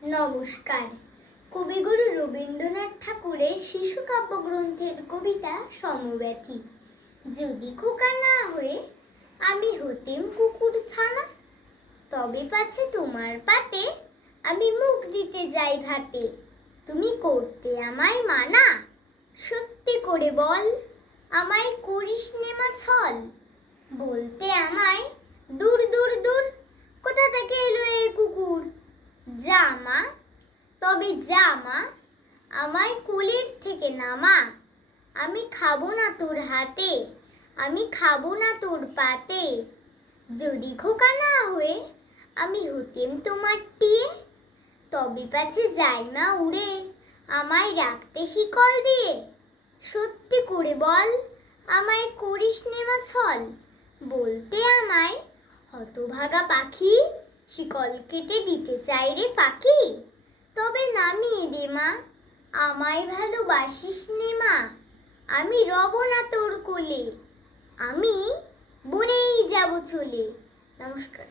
নমস্কার। কবিগুরু রবীন্দ্রনাথ ঠাকুরের শিশু কাব্যগ্রন্থের কবিতা সমব্যথী। যদি খোকা না হয়ে আমি হতেম কুকুর ছানা, তবে পাছে তোমার পাতে আমি মুখ দিতে যাই ভাতে। তুমি করতে আমায় মানা, সত্যি করে বল আমায় করিস নে মা ছল। বলতে আমায় দূর দূর দূর, কোথা থেকে এলো এই কুকুর। জামা, তবে জামা আমায় কুলের থেকে নামা। আমি খাবো না তোর হাতে, আমি খাবো না তোর পাতে। যদি খোকা না হয়ে আমি হতেম তোমার টিয়ে, তবে পাছে যাই মা উড়ে আমায় রাখতে শিকল দিয়ে। সত্যি করে বল আমায় করিস নে মা ছল। বলতে আমায় হতভাগা পাখি, শিকল কেটে দিতে চাই রে ফাঁকি। তবে নামিয়ে দে মা, আমায় ভালোবাসিস নে মা। আমি রব না তোর কোলে, আমি বনেই যাব চলে। নমস্কার।